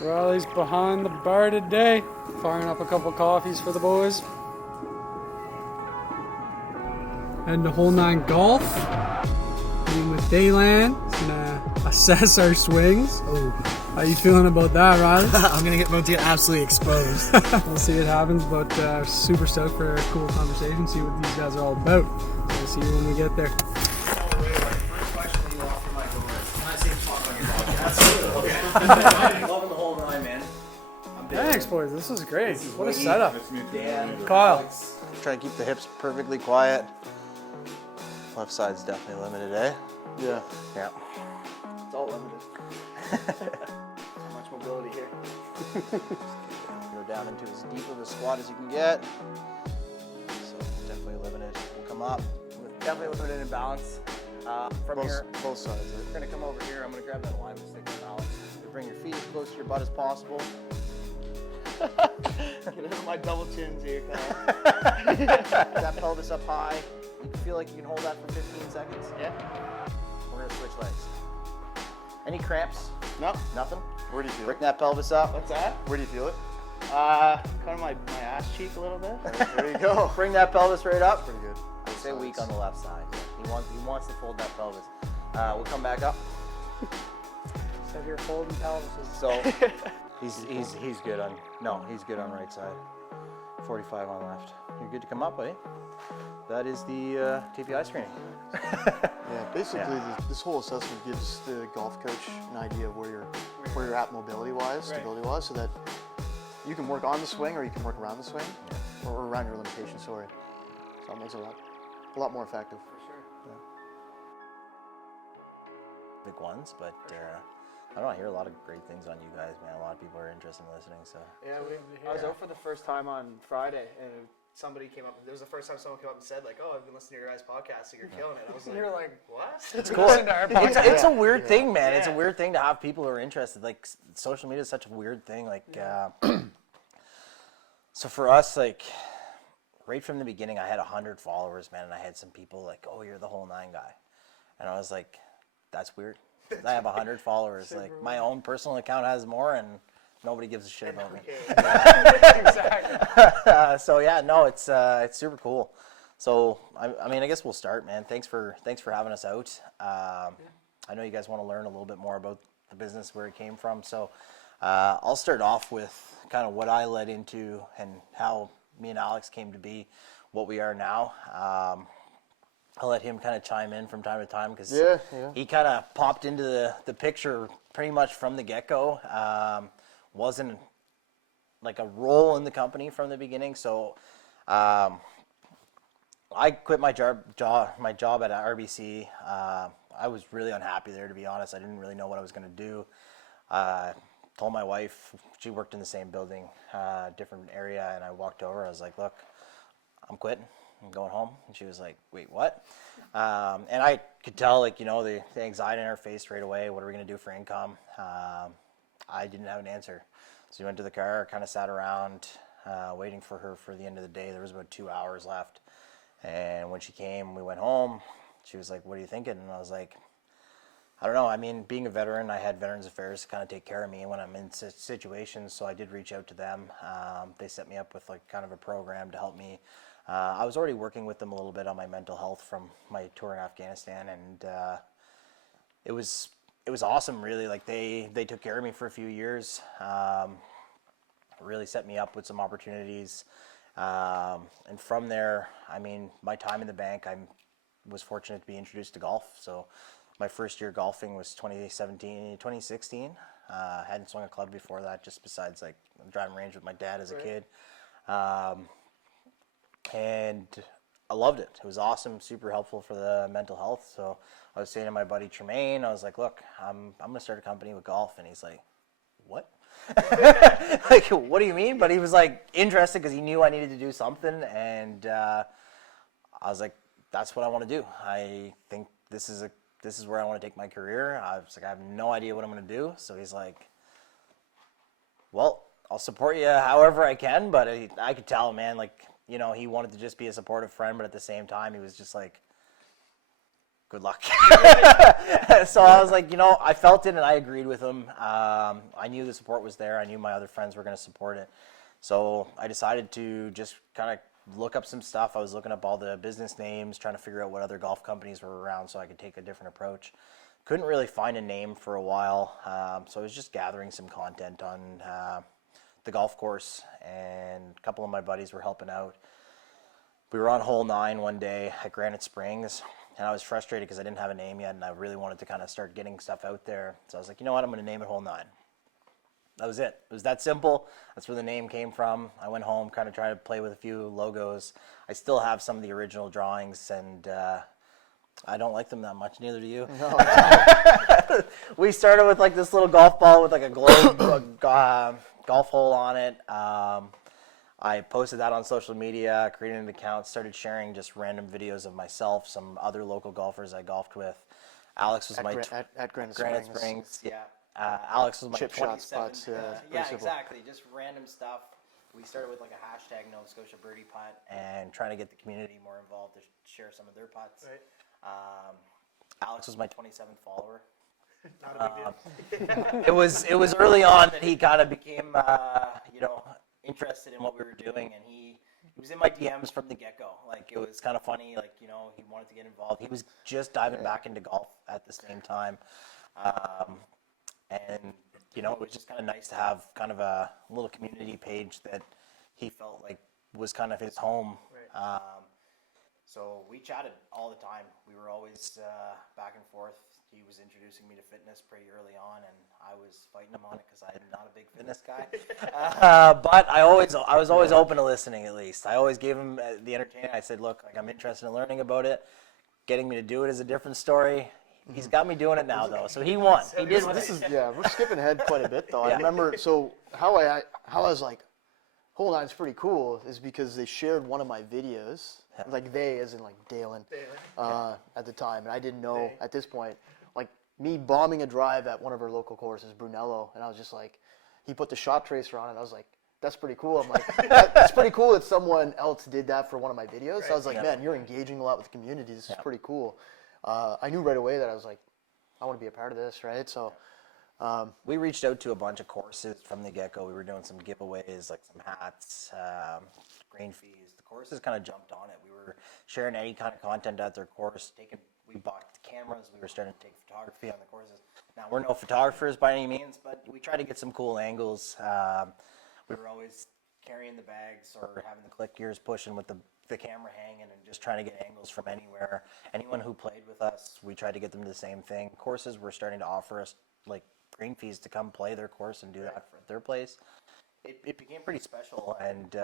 Riley's behind the bar today, firing up a couple coffees for the boys. Heading to HOLE9 Golf. Meeting with Daylan. He's gonna assess our swings. Oh, How you feeling about that, Riley? I'm gonna get both of you absolutely exposed. We'll see what happens, but super stoked for a cool conversation, see what these guys are all about. So we'll see you when we get there. Loving the HOLE9, man. Thanks, boys. This is great. What a setup. Dan, Kyle. Alex. Try to keep the hips perfectly quiet. Left side's definitely limited, eh? Yeah. Yeah. It's all limited. Not much mobility here. Go down into as deep of a squat as you can get. So definitely limited. We'll come up. Definitely limited in balance. From here, Both sides. we're gonna come over here. I'm gonna grab that alignment stick from Alex. Bring your feet as close to your butt as possible. Get rid of my double chins here, Kyle. That pelvis up high. You can feel like you can hold that for 15 seconds. Yeah. We're gonna switch legs. Any cramps? No. Nothing? Where do you feel Bring that pelvis up. What's that? Where do you feel it? Kind of my ass cheek a little bit. There you go. Bring that pelvis right up. Pretty good. I'd say weak on the left side. He wants to fold that pelvis. We'll come back up. So you're folding pelvises. So he's good on he's good on right side. 45 on left. You're good to come up, buddy. That is the TPI screening. Yeah, basically this whole assessment gives the golf coach an idea of where you're at mobility-wise, stability-wise, so that you can work on the swing or you can work around the swing, or around your limitation, sorry. So it makes it a lot more effective. For sure. Big ones, but I don't know, I hear a lot of great things on you guys, man. A lot of people are interested in listening, so. Yeah, I was out for the first time on Friday, and somebody came up. It was the first time someone came up and said, like, "Oh, I've been listening to your guys' podcast, and you're killing it." I was like, You're like, "What?" It's cool. It's a weird thing, man. It's a weird thing to have people who are interested. Like, social media is such a weird thing. Like, so for us, like, right from the beginning, I had 100 followers, man, and I had some people like, "Oh, you're the HOLE9 guy," and I was like, "That's weird." I have 100 followers. Like, my own personal account has more, and nobody gives a shit about me. exactly. So yeah, no, it's super cool. So I mean, I guess we'll start, man. Thanks for having us out. I know you guys want to learn a little bit more about the business, where it came from. So I'll start off with kind of what I led into and how me and Alex came to be what we are now. I'll let him kind of chime in from time to time because he kind of popped into the picture pretty much from the get-go. Wasn't like a role in the company from the beginning. So I quit my job at RBC. I was really unhappy there, to be honest. I didn't really know what I was going to do. Told my wife, she worked in the same building, different area, and I walked over. I was like, "Look, I'm quitting. I'm going home." And she was like, "Wait, what?" And I could tell, like, you know, the anxiety in her face right away. What are we going to do for income? I didn't have an answer. So we went to the car, kind of sat around, waiting for her for the end of the day. There was about 2 hours left. And when she came, we went home. She was like, "What are you thinking?" And I was like, I don't know. I mean, being a veteran, I had Veterans Affairs to kind of take care of me when I'm in situations. So I did reach out to them. They set me up with like kind of a program to help me. I was already working with them a little bit on my mental health from my tour in Afghanistan, and it was awesome. Really, like they took care of me for a few years. Really set me up with some opportunities, and from there, I mean, my time in the bank, I was fortunate to be introduced to golf. So my first year golfing was 2016. Hadn't swung a club before that, just besides like driving range with my dad as a kid. And I loved it. It was awesome, super helpful for the mental health. So I was saying to my buddy Tremaine, I was like, "Look, I'm going to start a company with golf." And he's like, "What?" Like, "What do you mean?" But he was like interested because he knew I needed to do something. And I was like, "That's what I want to do. I think this is where I want to take my career." I was like, "I have no idea what I'm going to do." So he's like, "Well, I'll support you however I can." But I could tell, man, like, you know, he wanted to just be a supportive friend, but at the same time, he was just like, good luck. So I was like, I felt it and I agreed with him. I knew the support was there. I knew my other friends were going to support it. So I decided to just kind of look up some stuff. I was looking up all the business names, trying to figure out what other golf companies were around so I could take a different approach. Couldn't really find a name for a while. So I was just gathering some content on the golf course, and a couple of my buddies were helping out. We were on hole 9 one day at Granite Springs, and I was frustrated because I didn't have a name yet, and I really wanted to kind of start getting stuff out there. So I was like, you know what, I'm going to name it hole 9. That was it. It was that simple. That's where the name came from. I went home, kind of tried to play with a few logos. I still have some of the original drawings, and I don't like them that much. Neither do you. No. We started with like this little golf ball with like a globe golf hole on it. I posted that on social media, created an account, started sharing just random videos of myself, some other local golfers I golfed with. Alex was at Granite Springs. Yeah. Alex was my chip shot spots. Yeah, exactly. Just random stuff. We started with like a hashtag Nova Scotia Birdie Putt and trying to get the community more involved to share some of their putts. Right. Alex was my 27th follower. Not a big deal. It was early on that he kind of became interested in what we were doing, and he was in my DMs from the get-go. Like, it was kind of funny. Like, he wanted to get involved. He was just diving back into golf at the same time. And, it was just kind of nice to have kind of a little community page that he felt like was kind of his home. Right. So we chatted all the time. We were always back and forth. He was introducing me to fitness pretty early on, and I was fighting him on it because I'm not a big fitness guy. But I was always open to listening. At least I always gave him the entertainment. I said, "Look, like, I'm interested in learning about it. Getting me to do it is a different story." He's got me doing it now, though, so he won. He did. We're skipping ahead quite a bit, though. Yeah. I remember. So how I was like, hole 9's pretty cool is because they shared one of my videos, like they, as in like Daylan, at the time, and I didn't know at this point, like me bombing a drive at one of our local courses, Brunello, and I was just like, he put the shot tracer on it. I was like, that's pretty cool. I'm like, that's pretty cool that someone else did that for one of my videos. Right. So I was like, man, you're engaging a lot with the community. This is pretty cool. I knew right away that I was like, I want to be a part of this, right? So we reached out to a bunch of courses from the get-go. We were doing some giveaways, like some hats, green fees. The courses kind of jumped on it. We were sharing any kind of content at their course. We bought cameras. We were starting to take photography on the courses. Now, we're no photographers by any means, but we try to get some cool angles. We were always carrying the bags or having the click gears pushing with the camera hanging and just trying to get angles from anywhere. Anyone who played with us, we tried to get them the same thing. Courses were starting to offer us like green fees to come play their course and do that for their place. It became pretty special, and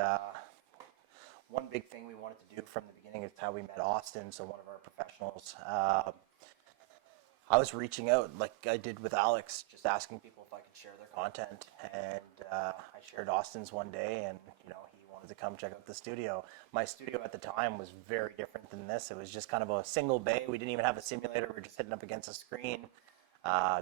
one big thing we wanted to do from the beginning is how we met Austin, so one of our professionals. I was reaching out like I did with Alex, just asking people if I could share their content, and I shared Austin's one day, and he wanted to come check out the studio. My studio at the time was very different than this. It was just kind of a single bay. We didn't even have a simulator. We were just hitting up against a screen.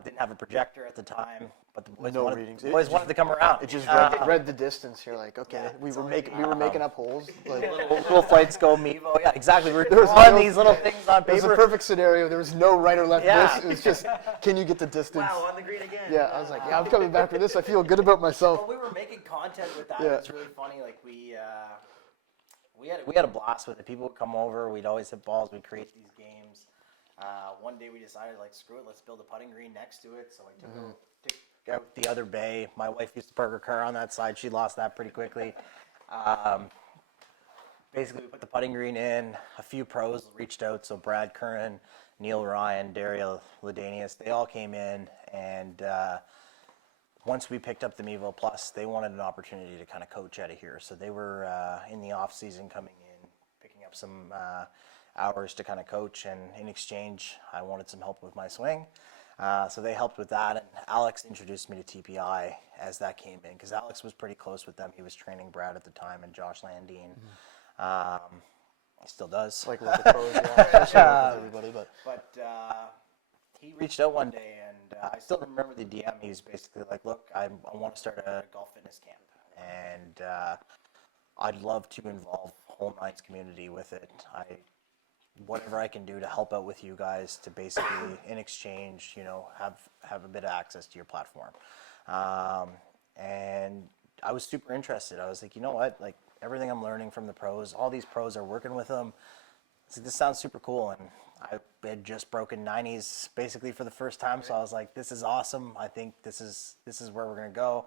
Didn't have a projector at the time, but the boys wanted to come around. It just read the distance. You're like, okay, yeah, we were making up holes. Like little flight scope, Mevo. Yeah, exactly. We were on these little things on paper. It was a perfect scenario. There was no right or left. It was just, can you get the distance? Wow, on the green again. Yeah, I was like, yeah, I'm coming back for this. I feel good about myself. Well, we were making content with that. It's really funny. Like we had a blast with it. People would come over. We'd always hit balls. We'd create these games. One day we decided, like, screw it, let's build a putting green next to it. So I took out the other bay. My wife used to park her car on that side. She lost that pretty quickly. Basically, we put the putting green in. A few pros reached out. So Brad Curran, Neil Ryan, Dario Ladanius, they all came in. And once we picked up the Mevo Plus, they wanted an opportunity to kind of coach out of here. So they were in the off season coming in, picking up some hours to kind of coach, and in exchange I wanted some help with my swing, so they helped with that, and Alex introduced me to TPI as that came in, because Alex was pretty close with them. He was training Brad at the time and Josh Landine. He still does, like with the pros, with everybody, but he reached out one day, and I still remember the DM. He was basically like, look, I want to start a golf fitness camp, and I'd love to involve Hole9's community with it. I whatever I can do to help out with you guys to basically, in exchange, you know, have a bit of access to your platform. And I was super interested. I was like, you know what, like everything I'm learning from the pros, all these pros are working with them. So this sounds super cool. And I had just broken 90s basically for the first time. So I was like, this is awesome. I think this is where we're going to go.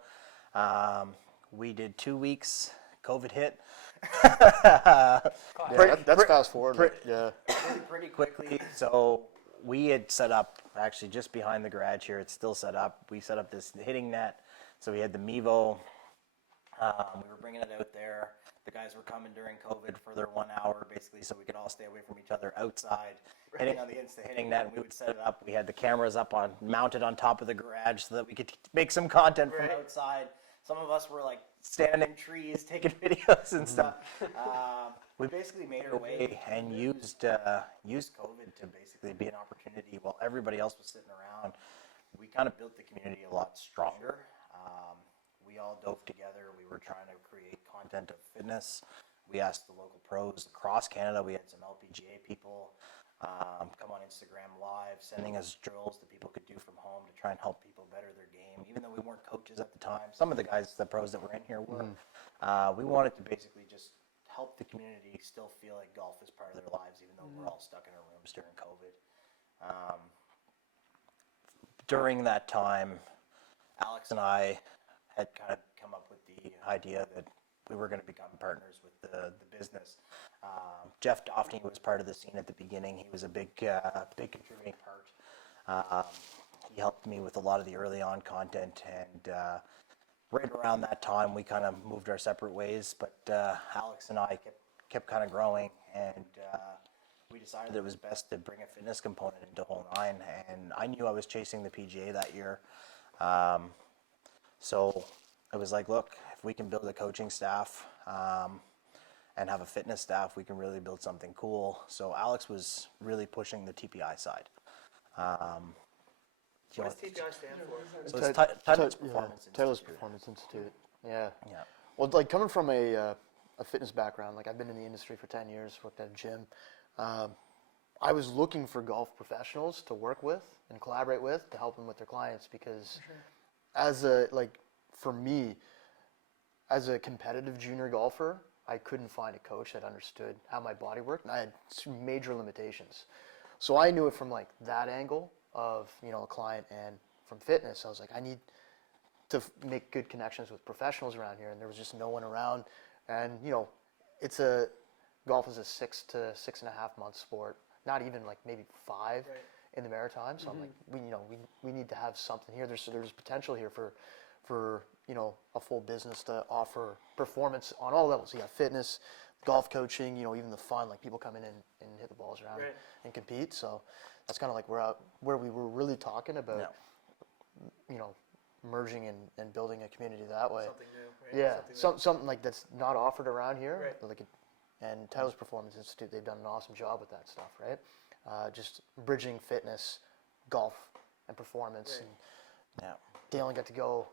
We did 2 weeks, COVID hit. Yeah, that's fast forward. Pretty quickly. So we had set up, actually just behind the garage here, it's still set up. We set up this hitting net. So we had the Mevo. We were bringing it out there. The guys were coming during COVID for their 1 hour, basically, so we could all stay away from each other outside, hitting on the instant hitting net, and we would set it up. We had the cameras up mounted on top of the garage so that we could make some content from outside. Some of us were like standing trees, taking videos and stuff. We basically made our way and used COVID to basically be an opportunity while everybody else was sitting around. We kind of built the community a lot stronger. We all dove together. We were trying to create content of fitness. We asked the local pros across Canada. We had some LPGA people come on Instagram Live, sending us drills that people could do from home to try and help people better their game, even though we weren't coaches at the time. Some of the guys, the pros that were in here were. We wanted to basically just help the community still feel like golf is part of their lives, even though we're all stuck in our rooms during COVID. During that time, Alex and I had kind of come up with the idea that we were going to become partners with the business. Jeff Doffney was part of the scene at the beginning. He was a big contributing part. He helped me with a lot of the early on content, and right around that time we kind of moved our separate ways, but Alex and I kept kind of growing, and we decided it was best to bring a fitness component into HOLE9, and I knew I was chasing the PGA that year. So I was like, look, if we can build a coaching staff and have a fitness staff, we can really build something cool. So Alex was really pushing the TPI side. What does TPI stand for? So it's Titleist Performance Institute. Titleist Performance Institute. Yeah. Well, like coming from a fitness background, like I've been in the industry for 10 years, worked at a gym. I was looking for golf professionals to work with and collaborate with to help them with their clients, because for me, as a competitive junior golfer, I couldn't find a coach that understood how my body worked, and I had major limitations. So I knew it from like that angle of, you know, a client, and from fitness, I was like, I need to make good connections with professionals around here, and there was just no one around. And you know, golf is a 6 to 6.5 month sport, not even like maybe 5 in the Maritime. So I'm like, we need to have something here. There's potential here for you know, a full business to offer performance on all levels. You got fitness, golf coaching, you know, even the fun, like people come in and hit the balls around and compete. So that's kind of like where we were really talking about, you know, merging and building a community that way. Something new, right? Yeah, something like that's not offered around here. Right. And Titleist Performance Institute, they've done an awesome job with that stuff, right? Just bridging fitness, golf, and performance. Right. And Daylan got to go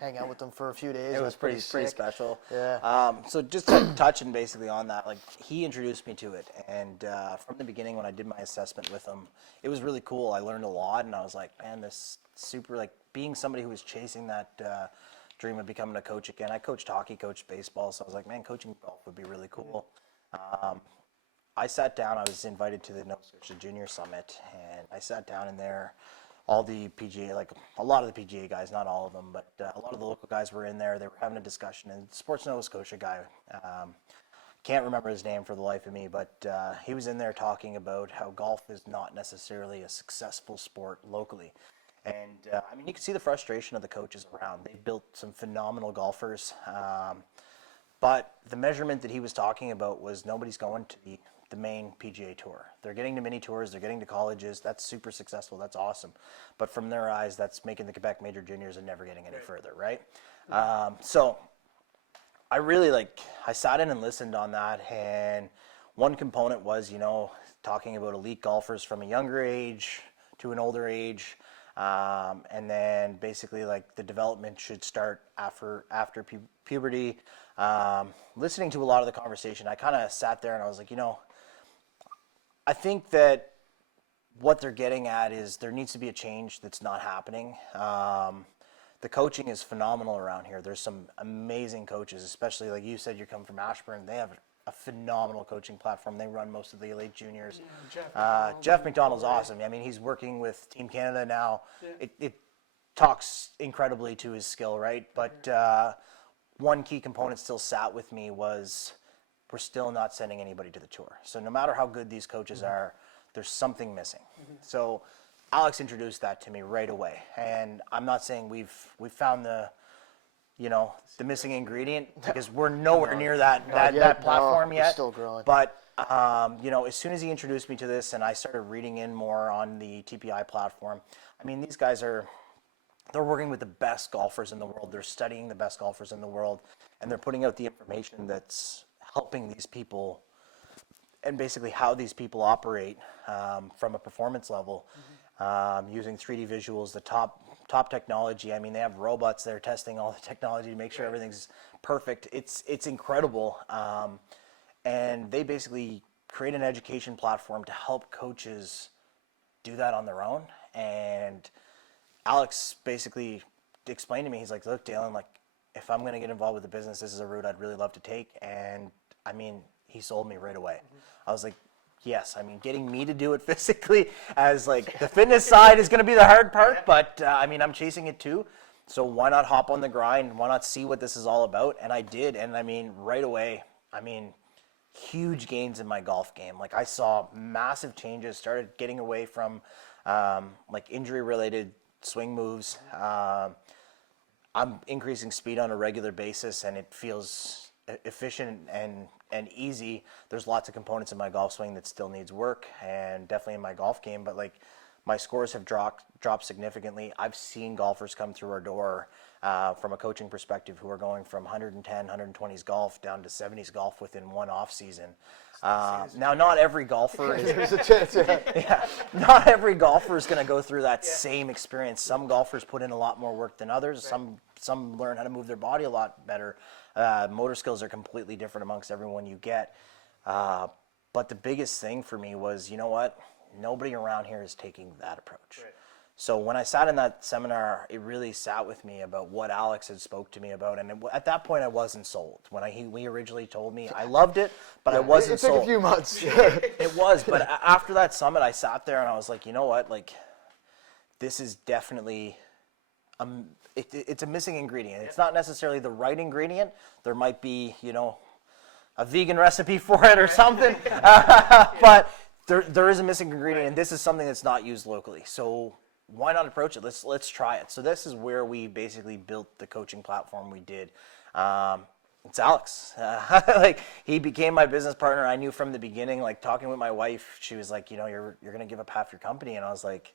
hang out with them for a few days. It was pretty special. Yeah. So just touching basically on that, like he introduced me to it, and from the beginning when I did my assessment with him, it was really cool. I learned a lot, and I was like, man, this super, like being somebody who was chasing that dream of becoming a coach again. I coached hockey, coached baseball, so I was like, man, coaching golf would be really cool. I sat down. I was invited to the Nova Scotia Junior Summit, and I sat down in there. All the PGA, like a lot of the PGA guys, not all of them, but a lot of the local guys were in there. They were having a discussion, and Sports Nova Scotia guy, can't remember his name for the life of me, but he was in there talking about how golf is not necessarily a successful sport locally. And I mean, you can see the frustration of the coaches around. They've built some phenomenal golfers, but the measurement that he was talking about was nobody's going to the main PGA Tour. They're getting to mini tours, they're getting to colleges. That's super successful, that's awesome. But from their eyes, that's making the Quebec Major Juniors and never getting any further, right? So I really I sat in and listened on that, and one component was, you know, talking about elite golfers from a younger age to an older age, and then basically like the development should start after puberty. Listening to a lot of the conversation, I kind of sat there and I was like, you know, I think that what they're getting at is there needs to be a change that's not happening. The coaching is phenomenal around here. There's some amazing coaches, especially like you said, you come from Ashburn. They have a phenomenal coaching platform. They run most of the elite juniors. Jeff McDonald's awesome. I mean, he's working with Team Canada now. Yeah. It talks incredibly to his skill, right? But one key component still sat with me was we're still not sending anybody to the tour. So no matter how good these coaches are, there's something missing. So Alex introduced that to me right away, and I'm not saying we've found the missing ingredient, because we're nowhere near that platform yet. Still growing. But as soon as he introduced me to this, and I started reading in more on the TPI platform, I mean, these guys they're working with the best golfers in the world. They're studying the best golfers in the world, and they're putting out the information that's helping these people, and basically how these people operate from a performance level, using 3D visuals, the top technology. I mean, they have robots that are testing all the technology to make sure everything's perfect. It's incredible, and they basically create an education platform to help coaches do that on their own. And Alex basically explained to me, he's like, look, Daylan, like, if I'm going to get involved with the business, this is a route I'd really love to take. And I mean, he sold me right away. I was like, yes. I mean, getting me to do it physically, as like the fitness side is going to be the hard part, but I mean, I'm chasing it too. So why not hop on the grind? Why not see what this is all about? And I did. And I mean, right away, I mean, huge gains in my golf game. Like, I saw massive changes, started getting away from like injury related swing moves. I'm increasing speed on a regular basis, and it feels efficient and easy. There's lots of components in my golf swing that still needs work, and definitely in my golf game, but like, my scores have dropped significantly. I've seen golfers come through our door from a coaching perspective who are going from 110, 120s golf down to 70s golf within one off season. Now, not every golfer is, not every golfer is going to go through that same experience. Some golfers put in a lot more work than others. Right. Some learn how to move their body a lot better. Motor skills are completely different amongst everyone you get. But the biggest thing for me was, you know what? Nobody around here is taking that approach. Right. So when I sat in that seminar, it really sat with me about what Alex had spoke to me about. And at that point, I wasn't sold. When he originally told me, I loved it, but I wasn't sold. It took a few months. It was, but after that summit, I sat there and I was like, you know what? Like, this is definitely, it's a missing ingredient. It's not necessarily the right ingredient. There might be, a vegan recipe for it or something. But there is a missing ingredient, and this is something that's not used locally. So why not approach it? Let's try it. So this is where we basically built the coaching platform we did. It's Alex. Like, he became my business partner. I knew from the beginning, like, talking with my wife, she was like, you're going to give up half your company. And I was like,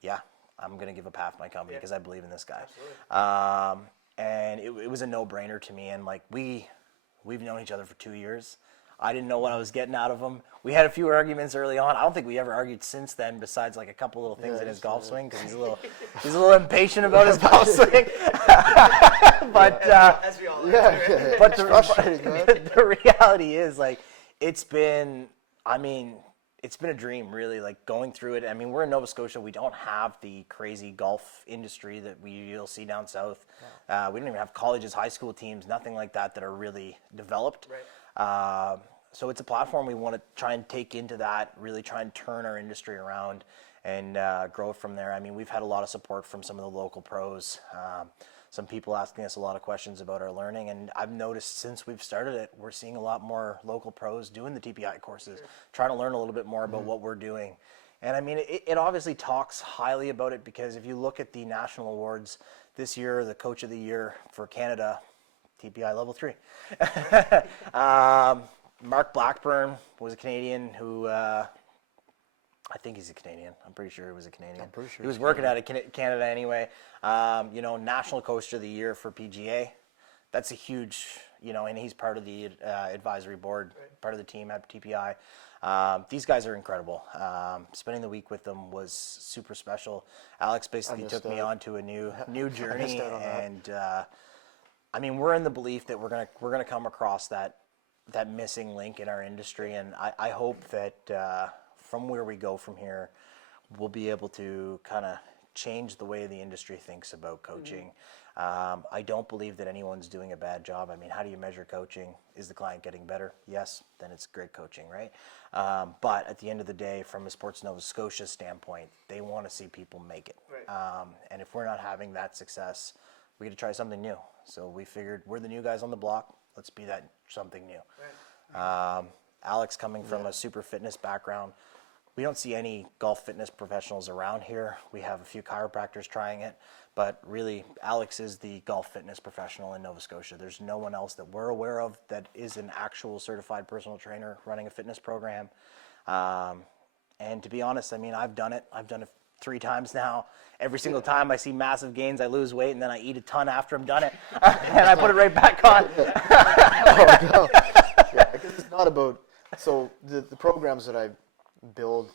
yeah, I'm going to give up half my company because I believe in this guy. And it was a no-brainer to me. And like, we've known each other for 2 years. I didn't know what I was getting out of him. We had a few arguments early on. I don't think we ever argued since then, besides like a couple little things in his golf swing, because he's a little impatient about his golf swing. But as we all are. But the reality is, like, it's been a dream, really, like, going through it. I mean, we're in Nova Scotia. We don't have the crazy golf industry that you'll see down south. No. We don't even have colleges, high school teams, nothing like that are really developed. Right. So it's a platform we want to try and take into that, really try and turn our industry around and grow from there. I mean, we've had a lot of support from some of the local pros, some people asking us a lot of questions about our learning, and I've noticed since we've started it, we're seeing a lot more local pros doing the TPI courses, trying to learn a little bit more about what we're doing. And I mean, it obviously talks highly about it, because if you look at the national awards this year, the Coach of the Year for Canada, TPI Level 3. Mark Blackburn was a Canadian who, I think he's a Canadian. I'm pretty sure he was a Canadian. I'm pretty sure he was working out of Canada anyway. National Coach of the Year for PGA. That's a huge, and he's part of the advisory board, part of the team at TPI. These guys are incredible. Spending the week with them was super special. Alex basically took me onto a new journey, and I mean, we're in the belief that we're gonna come across that missing link in our industry, and I hope that from where we go from here, we'll be able to kind of change the way the industry thinks about coaching. I don't believe that anyone's doing a bad job. I mean, how do you measure coaching? Is the client getting better? Yes, then it's great coaching, right? But at the end of the day, from a Sports Nova Scotia standpoint, they want to see people make it. Right. And if we're not having that success, we got to try something new. So we figured we're the new guys on the block. Let's be that something new. Right. Alex coming from a super fitness background, we don't see any golf fitness professionals around here. We have a few chiropractors trying it, but really Alex is the golf fitness professional in Nova Scotia. There's no one else that we're aware of that is an actual certified personal trainer running a fitness program. And to be honest, I mean, I've done it 3 times now. Every single time I see massive gains, I lose weight, and then I eat a ton after I'm done it, and I put it right back on. Oh, no. Yeah, because it's not about, so the programs that I build,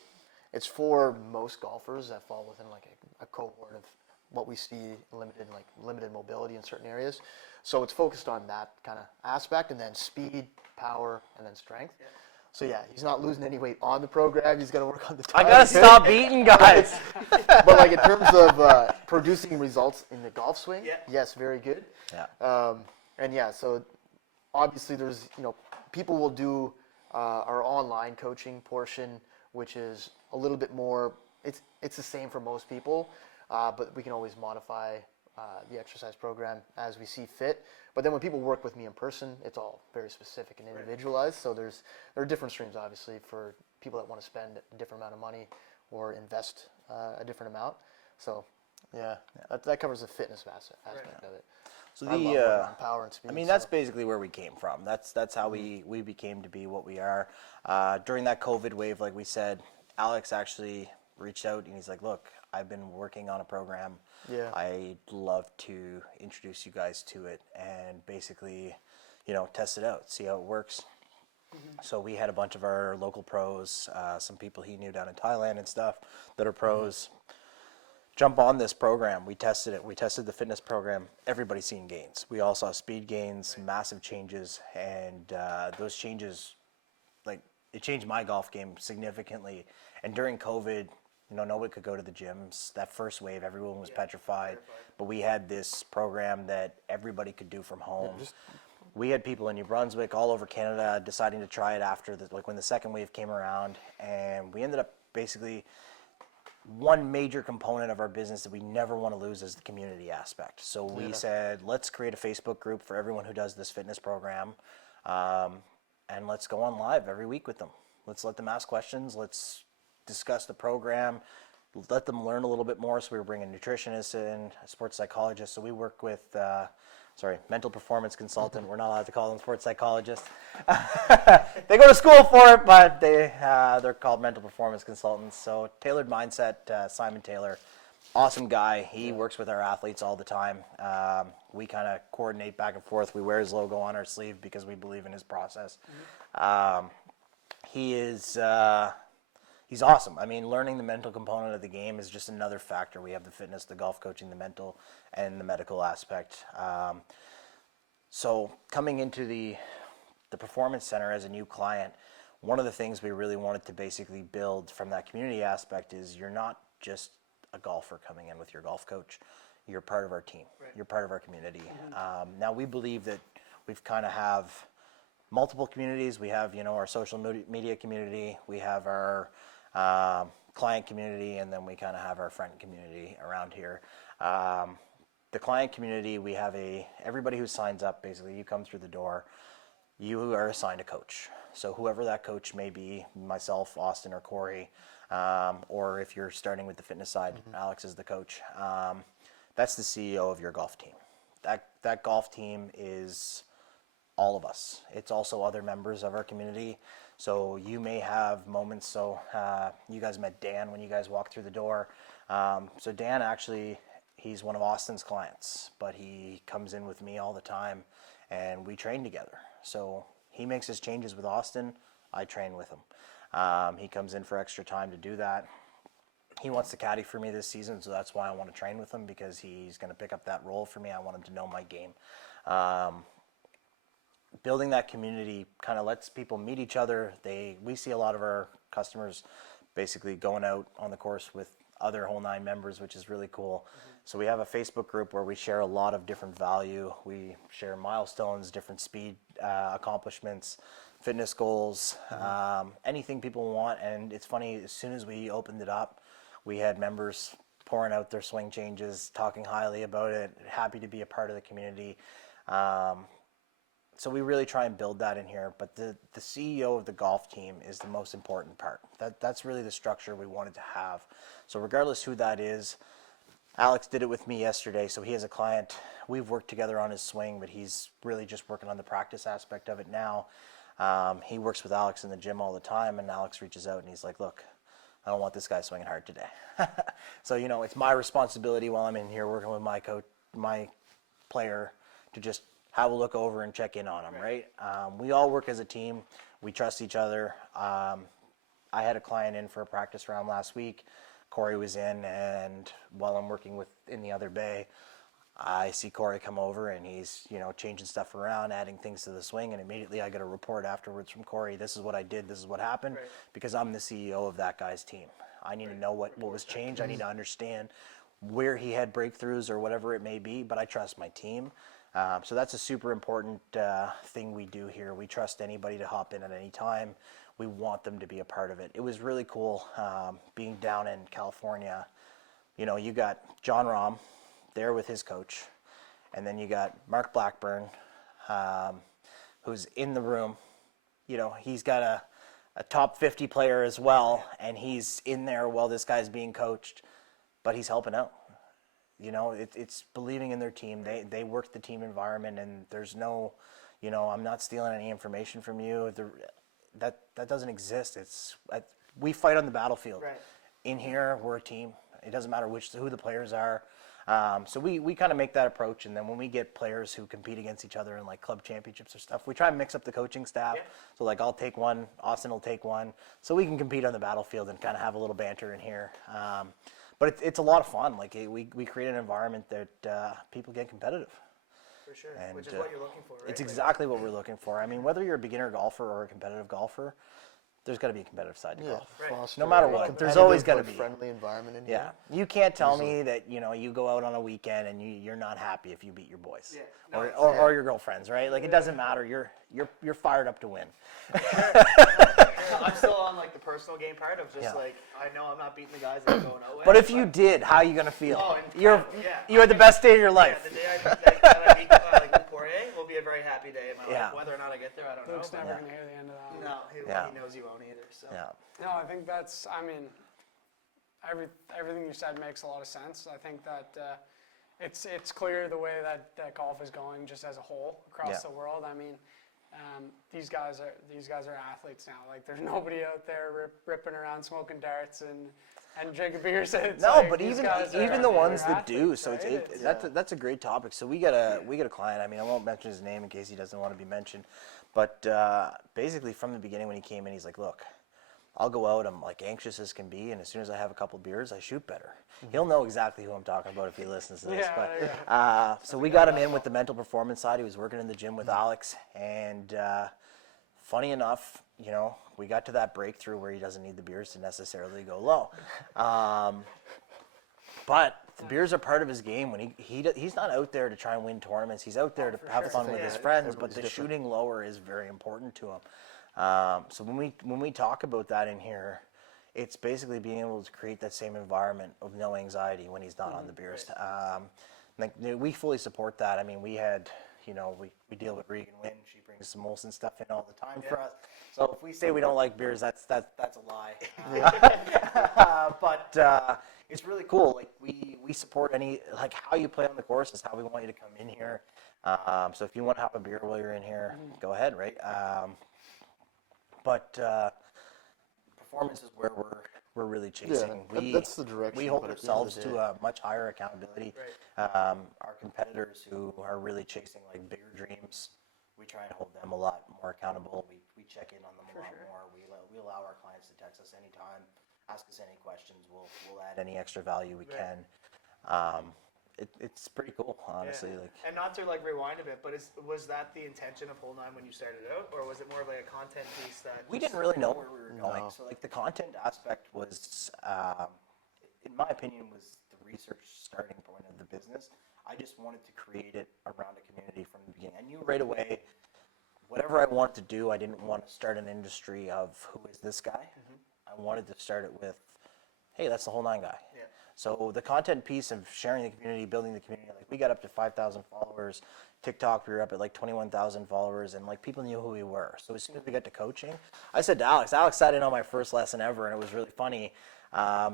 it's for most golfers that fall within like a cohort of what we see limited mobility in certain areas. So it's focused on that kind of aspect, and then speed, power, and then strength. Yeah. So yeah, he's not losing any weight on the program. He's got to work on the I time. gotta stop eating, guys. But like in terms of producing results in the golf swing, Yeah. yes, very good. Yeah. And yeah, so obviously there's, people will do our online coaching portion, which is a little bit more, it's the same for most people, but we can always modify the exercise program as we see fit. But then when people work with me in person, it's all very specific and individualized. So there are different streams, obviously, for people that want to spend a different amount of money or invest a different amount. So yeah, that covers the fitness aspect of it. So I love working on power and speed. I mean, that's basically where we came from. That's how we became to be what we are. During that COVID wave, like we said, Alex actually reached out and he's like, look, I've been working on a program. Yeah. I'd love to introduce you guys to it and basically, test it out, see how it works. So we had a bunch of our local pros, some people he knew down in Thailand and stuff that are pros, jump on this program. We tested it. We tested the fitness program. Everybody's seen gains. We all saw speed gains, massive changes, and those changes, it changed my golf game significantly. And during COVID, nobody could go to the gyms. That first wave, everyone was petrified. But we had this program that everybody could do from home. We had people in New Brunswick, all over Canada, deciding to try it after when the second wave came around. And we ended up basically, one major component of our business that we never want to lose is the community aspect. So we said, let's create a Facebook group for everyone who does this fitness program. And let's go on live every week with them. Let's let them ask questions. Let's discuss the program. Let them learn a little bit more. So we were bringing nutritionists in, a sports psychologist. So we work with, mental performance consultant. We're not allowed to call them sports psychologists. They go to school for it, but they're called mental performance consultants. So Tailored Mindset, Simon Taylor, awesome guy. He works with our athletes all the time. We kind of coordinate back and forth. We wear his logo on our sleeve because we believe in his process. He's awesome. I mean, learning the mental component of the game is just another factor. We have the fitness, the golf coaching, the mental, and the medical aspect. So coming into the Performance Center as a new client, one of the things we really wanted to basically build from that community aspect is you're not just a golfer coming in with your golf coach. You're part of our team. Right. You're part of our community. Now we believe that we've kind of have multiple communities. We have, our social media community. We have our client community, and then we kind of have our friend community around here. The client community, we have everybody who signs up, basically, you come through the door, you are assigned a coach. So whoever that coach may be, myself, Austin, or Corey, or if you're starting with the fitness side, Alex is the coach. That's the CEO of your golf team. That golf team is all of us. It's also other members of our community. So you may have moments. So you guys met Dan when you guys walked through the door. So Dan actually, he's one of Austin's clients, but he comes in with me all the time, and we train together. So he makes his changes with Austin. I train with him. He comes in for extra time to do that. He wants to caddy for me this season, so that's why I want to train with him, because he's going to pick up that role for me. I want him to know my game. Building that community kind of lets people meet each other. We see a lot of our customers basically going out on the course with other HOLE9 members, which is really cool. So we have a Facebook group where we share a lot of different value. We share milestones, different speed accomplishments, fitness goals, anything people want. And it's funny, as soon as we opened it up, we had members pouring out their swing changes, talking highly about it, happy to be a part of the community. So we really try and build that in here. But the CEO of the golf team is the most important part. That's really the structure we wanted to have. So regardless who that is, Alex did it with me yesterday. So he has a client. We've worked together on his swing, but he's really just working on the practice aspect of it now. He works with Alex in the gym all the time, and Alex reaches out and he's like, look, I don't want this guy swinging hard today. So, you know, it's my responsibility while I'm in here working with my coach, my player, to just have a look over and check in on him, right? We all work as a team. We trust each other. I had a client in for a practice round last week. Corey was in, and while I'm working in the other bay, I see Corey come over and he's, you know, changing stuff around, adding things to the swing, and immediately I get a report afterwards from Corey. This is what I did. This is what happened, because I'm the CEO of that guy's team. I need to know what was changed. I need to understand where he had breakthroughs or whatever it may be, but I trust my team. So that's a super important thing we do here. We trust anybody to hop in at any time. We want them to be a part of it. It was really cool being down in California. You know, you got John Rahm there with his coach, and then you got Mark Blackburn, who's in the room. You know, he's got a top 50 player as well, and he's in there while this guy's being coached, but he's helping out. You know, it's believing in their team. They work the team environment, and there's no, you know, I'm not stealing any information from you. That doesn't exist. We fight on the battlefield. Right. In here, we're a team. It doesn't matter who the players are. So we kind of make that approach, and then when we get players who compete against each other in like club championships or stuff, we try and mix up the coaching staff. Yeah. So like I'll take one, Austin will take one, so we can compete on the battlefield and kind of have a little banter in here. But it's a lot of fun. Like we create an environment that people get competitive. For sure, And, which is what you're looking for, right? It's exactly what we're looking for. I mean, whether you're a beginner golfer or a competitive golfer, there's got to be a competitive side to golf. Foster No matter a what, there's always got to be. friendly environment in Yeah, here. you can't tell me that, you know, you go out on a weekend and you're not happy if you beat your boys. Yeah. No, or your girlfriends, right? Like it doesn't matter. You're fired up to win. I'm still on like the personal game part of just like I know I'm not beating the guys that I'm going out with. But if you did, how are you gonna feel? Oh, you had the best day of your life. Yeah, the day I beat like Poirier will be a very happy day in my life. Whether or not I get there, I don't know. Luke's never going to hear the end of that one. No, he knows you won't either. So. Yeah. No, I think that's, I mean, everything you said makes a lot of sense. I think that it's clear the way that golf is going just as a whole across the world. I mean, these guys are athletes now. Like there's nobody out there ripping around smoking darts and drinking beers. But even the ones that do. So right? That's a great topic. So we got a client. I mean, I won't mention his name in case he doesn't want to be mentioned. But basically, from the beginning, when he came in, he's like, "Look, I'll go out. I'm like anxious as can be, and as soon as I have a couple beers, I shoot better." He'll know exactly who I'm talking about if he listens to this. So we got him in with the mental performance side. He was working in the gym with Alex, and funny enough, you know, we got to that breakthrough where he doesn't need the beers to necessarily go low. But the beers are part of his game. When he's not out there to try and win tournaments. He's out there to have fun with his friends. But the shooting lower is very important to him. So when we talk about that in here, it's basically being able to create that same environment of no anxiety when he's not on the beers. We fully support that. I mean, we had, you know, we deal with Regan Wynn. She brings some Molson stuff in all the time for us. So if we say we don't like beers, that's a lie. But it's really cool. Like we support like how you play on the course is how we want you to come in here. So if you want to have a beer while you're in here, go ahead, right? But performance is where we're really chasing. That's the direction. We hold ourselves to a much higher accountability. Our competitors who are really chasing like bigger dreams, we try and hold them a lot more accountable. We check in on them a lot more. We allow our clients to text us anytime, ask us any questions. We'll add any extra value we can. it's pretty cool, honestly. Yeah. Like, And not to like rewind a bit, but was that the intention of HOLE9 when you started out, or was it more of like a content piece that? we didn't really know where we were going. No. So like the content aspect was, in my opinion, was the research starting point of the business. I just wanted to create it around a community from the beginning. I knew right away, whatever I wanted to do, I didn't want to start an industry of who is this guy. I wanted to start it with, hey, that's the HOLE9 guy. Yeah. So the content piece of sharing the community, building the community, like we got up to 5,000 followers. TikTok, we were up at like 21,000 followers, and like people knew who we were. So as soon as we got to coaching, I said to Alex sat in on my first lesson ever, and it was really funny. But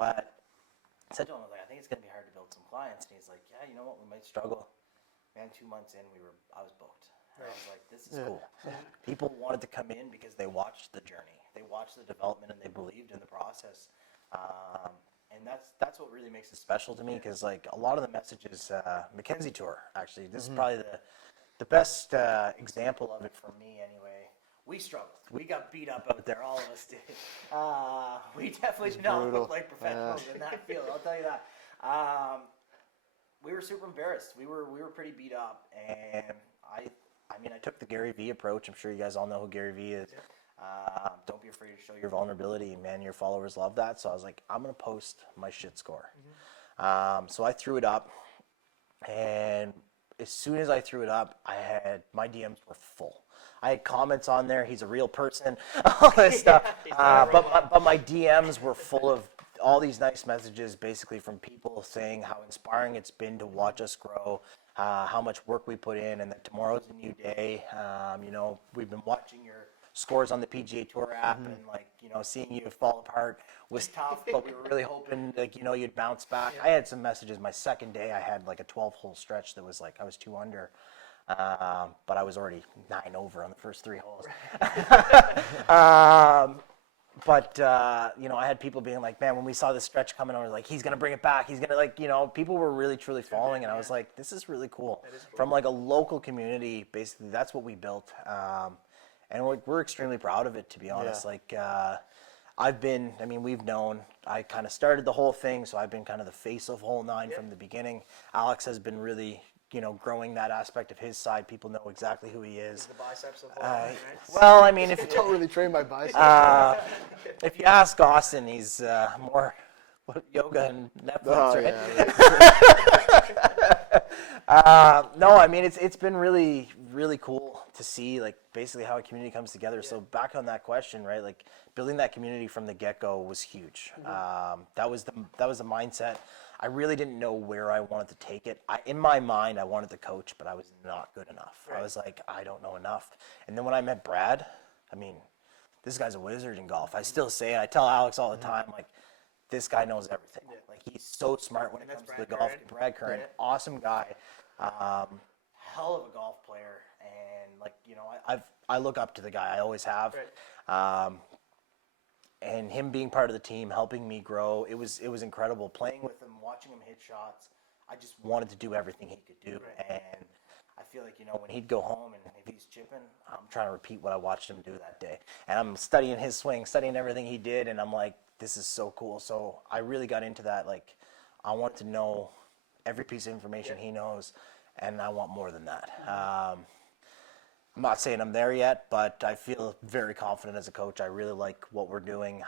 I said to him, I was like, I think it's gonna be hard to build some clients. And he's like, yeah, you know what, we might struggle. Man, 2 months in, I was booked. And I was like, this is cool. People wanted to come in because they watched the journey, they watched the development, and they believed in the process. And that's what really makes it special to me, because like a lot of the messages, Mackenzie Tour, actually, this is probably the best example of it for me anyway. We struggled. We got beat up out there, all of us did. We definitely did not look like professionals in that field, I'll tell you that. We were super embarrassed. We were pretty beat up, and I took the Gary Vee approach. I'm sure you guys all know who Gary Vee is. Don't be afraid to show your vulnerability. Man, your followers love that. So I was like, I'm going to post my shit score. So I threw it up, and as soon as I threw it up, my DMs were full. I had comments on there. He's a real person, all this stuff. But my DMs were full of all these nice messages, basically from people saying how inspiring it's been to watch us grow, how much work we put in, and that tomorrow's a new day. We've been watching your scores on the PGA Tour app, and like, seeing you fall apart was tough, but we were really hoping like, you'd bounce back. I had some messages. My second day, I had like a 12-hole stretch that was like, I was 2 under, but I was already 9 over on the first 3 holes. But I had people being like, man, when we saw this stretch coming, I was like, he's going to bring it back. He's going to, like, people were really, truly following. And I was like, this is really cool. From like a local community, basically, that's what we built. And we're extremely proud of it, to be honest. Like, we've known, I kind of started the whole thing. So I've been kind of the face of HOLE9 from the beginning. Alex has been really, growing that aspect of his side. People know exactly who he is. The biceps of HOLE9, right? Well, I mean, if Don't really train my biceps. if you ask Austin, he's more yoga and Netflix, right? No, I mean, it's been really, really cool to see like basically how a community comes together. So back on that question, right? Like building that community from the get-go was huge. That was the mindset. I really didn't know where I wanted to take it. In my mind, I wanted to coach, but I was not good enough. I was like, I don't know enough. And then when I met Brad, I mean, this guy's a wizard in golf. I still say it. I tell Alex all the time, like, this guy knows everything. Like, he's so smart when it comes to the golf. Brad Curran, awesome guy, hell of a golf player, and like, I look up to the guy. I always have. And him being part of the team, helping me grow, it was incredible. Playing with him, watching him hit shots, I just wanted to do everything he could do. And I feel like, when he'd go home and if he's chipping, I'm trying to repeat what I watched him do that day. And I'm studying his swing, studying everything he did, and I'm like, this is so cool. So I really got into that. Like, I want to know every piece of information he knows, and I want more than that. I'm not saying I'm there yet, but I feel very confident as a coach. I really like what we're doing.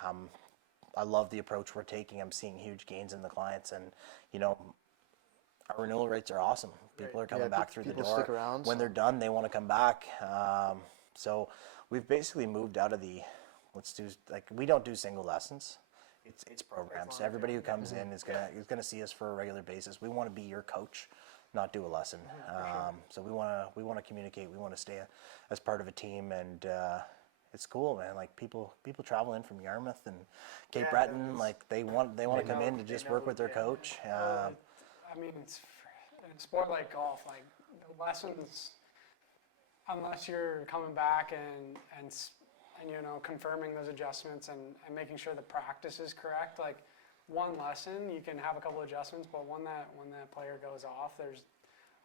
I love the approach we're taking. I'm seeing huge gains in the clients, and our renewal rates are awesome. People are coming back through the door. Stick around, when they're done, they want to come back. So we've basically moved out of we don't do single lessons. It's programs. So everybody who comes in is gonna see us for a regular basis. We want to be your coach, not do a lesson. So we want to communicate. We want to stay as part of a team, and it's cool, man. Like people travel in from Yarmouth and Cape Breton. Like they want to come in to just work with their coach. I mean, in a sport like golf, like the lessons, unless you're coming back and confirming those adjustments and making sure the practice is correct, like one lesson you can have a couple adjustments, but when that player goes off, there's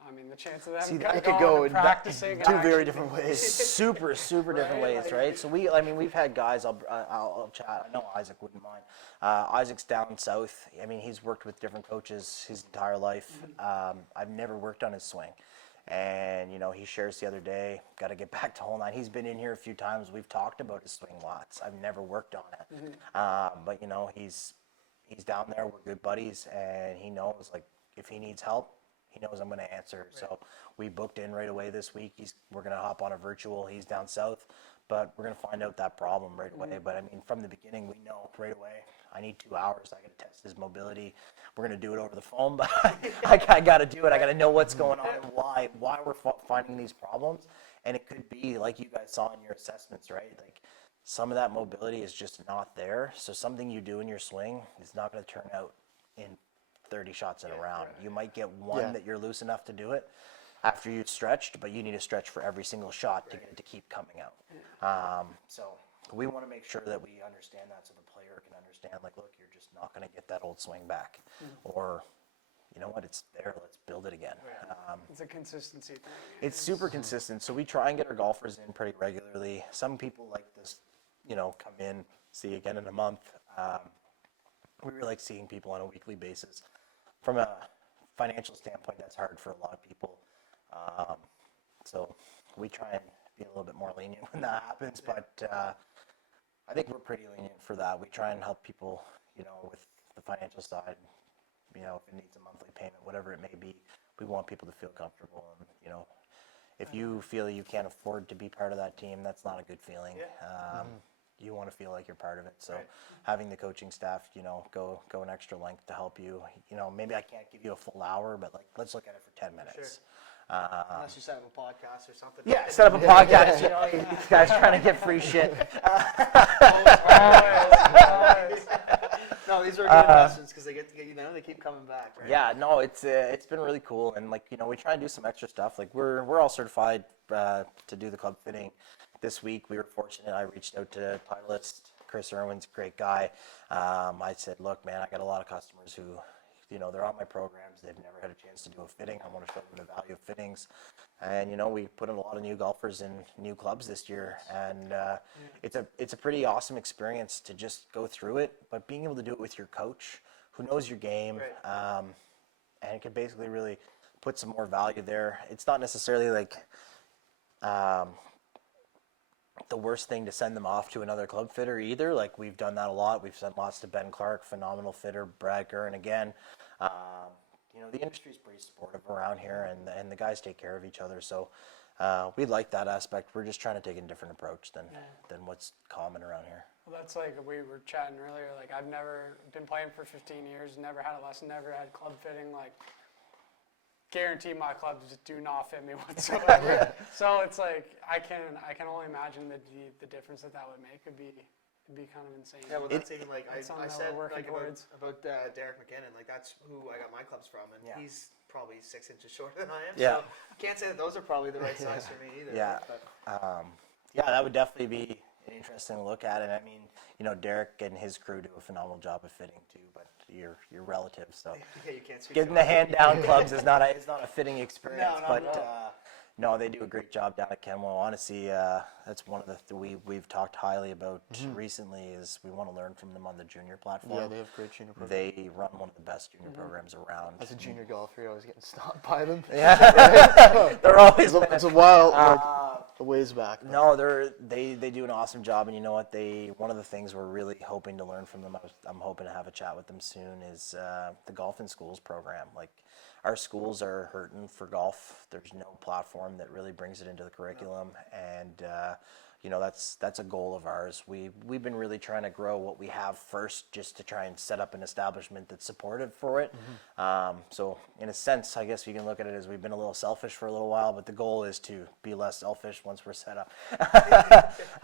I mean, the chance of them See, going it could go and in practicing and two very actually- different ways. super different Right, ways, like- right? So we've had guys. I'll chat. I know Isaac wouldn't mind. Isaac's down south. I mean, he's worked with different coaches his entire life. I've never worked on his swing, and you know, he shares the other day. Got to get back to HOLE9. He's been in here a few times. We've talked about his swing lots. I've never worked on it, but you know, he's down there. We're good buddies, and he knows like if he needs help, he knows I'm going to answer. Right. So we booked in right away this week. We're going to hop on a virtual. He's down south, but we're going to find out that problem right away. But I mean, from the beginning, we know right away. I need 2 hours. I got to test his mobility. We're going to do it over the phone, but I got to do it. I got to know what's going on and why we're finding these problems. And it could be like you guys saw in your assessments, right? Like some of that mobility is just not there. So something you do in your swing is not going to turn out in 30 shots in a round. You might get one that you're loose enough to do it after you've stretched, but you need to stretch for every single shot to get it to keep coming out. So we want to make sure that we understand that so the player can understand, like, look, you're just not going to get that old swing back. Or, you know what, it's there, let's build it again. It's a consistency thing. It's super consistent. So we try and get our golfers in pretty regularly. Some people like this, you know, come in, see again in a month. We really like seeing people on a weekly basis. From a financial standpoint, that's hard for a lot of people. So we try and be a little bit more lenient when that happens, but I think we're pretty lenient for that. We try and help people, you know, with the financial side. You know, if it needs a monthly payment, whatever it may be, we want people to feel comfortable. And, you know, if you feel you can't afford to be part of that team, that's not a good feeling. You want to feel like you're part of it. So having the coaching staff, you know, go an extra length to help you. You know, maybe I can't give you a full hour, but like, let's look at it for 10 minutes. Unless you set up a podcast or something. Yeah, set up a podcast. You know, these guys trying to get free shit. No, these are good investments because they get you know, they keep coming back. Right? Yeah, no, it's been really cool, and like, you know, we try and do some extra stuff. Like we're all certified to do the club fitting. This week we were fortunate. I reached out to Titleist. Chris Irwin's a great guy. I said, look, man, I got a lot of customers who, you know, they're on my programs. They've never had a chance to do a fitting. I want to show them the value of fittings. And, you know, we put in a lot of new golfers in new clubs this year. And it's a pretty awesome experience to just go through it. But being able to do it with your coach who knows your game, and it can basically really put some more value there. It's not necessarily like the worst thing to send them off to another club fitter either. Like we've done that a lot. We've sent lots to Ben Clark, phenomenal fitter, Brad Curran again. You know, the industry's pretty supportive around here, and the guys take care of each other. So we like that aspect. We're just trying to take a different approach than what's common around here. Well, that's like we were chatting earlier. Like I've never been playing for 15 years, never had a lesson, never had club fitting. Like guarantee my clubs just do not fit me whatsoever. So it's like I can only imagine the difference that would make. It'd be kind of insane. Yeah, well, that's even like I something that said we're working like towards. about Derek McKinnon. Like that's who I got my clubs from, and he's probably 6 inches shorter than I am. Yeah. So can't say that those are probably the right size for me either. Yeah. But, Yeah, that would definitely be an interesting look at it. I mean, you know, Derek and his crew do a phenomenal job of fitting too, but you're relative, so yeah, you can't speak. getting the hand down clubs is not a fitting experience. No, but no, they do a great job down at Kenmore. Honestly, that's one of the we've talked highly about recently. Is we want to learn from them on the junior platform. Yeah, they have great junior programs. They run one of the best junior programs around. As a junior golfer, you're always getting stopped by them. Yeah, they're always. It's a while, like, a ways back. But. No, they do an awesome job, and you know what? One of the things we're really hoping to learn from them. I'm hoping to have a chat with them soon. Is the Golf in Schools program. Like our schools are hurting for golf. There's no platform that really brings it into the curriculum, and you know, that's a goal of ours. We've been really trying to grow what we have first, just to try and set up an establishment that's supportive for it. So in a sense, I guess you can look at it as we've been a little selfish for a little while, but the goal is to be less selfish once we're set up.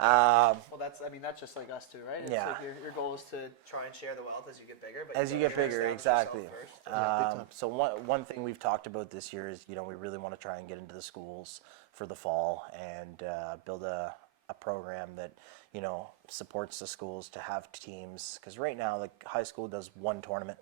Well, that's just like us too, right? It's Yeah. like your goal is to try and share the wealth as you get bigger. But As you get bigger, exactly. time. So one thing we've talked about this year is, you know, we really want to try and get into the schools for the fall and build a program that, you know, supports the schools to have teams. Because right now, like high school does one tournament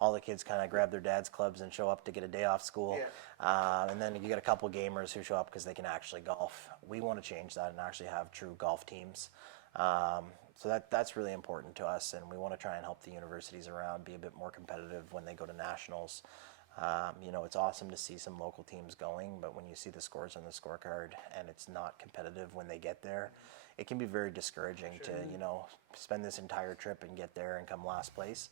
all the kids kind of grab their dad's clubs and show up to get a day off school. And then you get a couple gamers who show up because they can actually golf. We want to change that and actually have true golf teams. So that's really important to us, and we want to try and help the universities around be a bit more competitive when they go to nationals. You know, it's awesome to see some local teams going, but when you see the scores on the scorecard and it's not competitive when they get there, it can be very discouraging to, you know, spend this entire trip and get there and come last place.